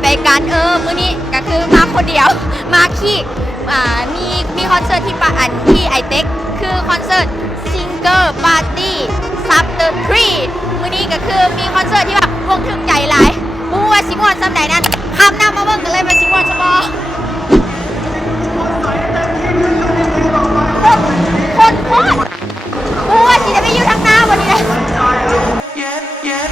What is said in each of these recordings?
ไปกันมื้อนี้ก็คือมาคนเดียวมาขี้มีคอนเสิร์ตที่ที่ไอเต็กคือคอนเสิร์ตซิงเกิลปาร์ตี้ซับเตอร์ทรีมื้อนี้ก็คือมีคอนเสิร์ตที่แบบวงถึงใจหลายบูว่าซิมอนซัมไหนนั้นคำนำมาเบิ่งกันเลยว่าซิมอนสมอคนโคตรบูว่าสิจะไปอยู่ทางหน้าวันนี้เลย Yeah.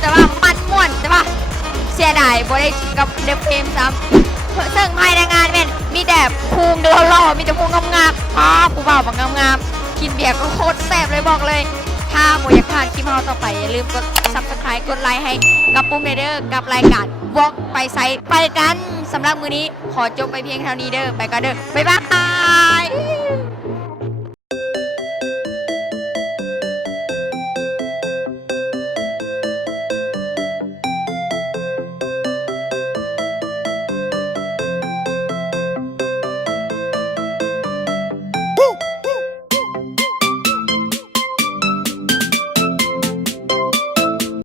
แต่ว่ามันม่วนแต่ว่าเสียดายบ่ได้กับเดฟเฟมซ้ำซึ่งภายในงานเป็นมีแต่ภูมิหล่อๆมีแต่ภูมิงามๆผู้บ่าวงามๆกินเบียร์ก็โคตรแซ่บเลยบอกเลยถ้าบ่อยากพลาดคลิปเราต่อไปอย่าลืมกด Subscribe กดไลค์ให้กับปุ้มเด้อกับรายการวอล์กไปไซต์ไปกันสำหรับมื้อนี้ขอจบไปเพียงเท่านี้เด้อไปกันเด้อบ๊ายบาย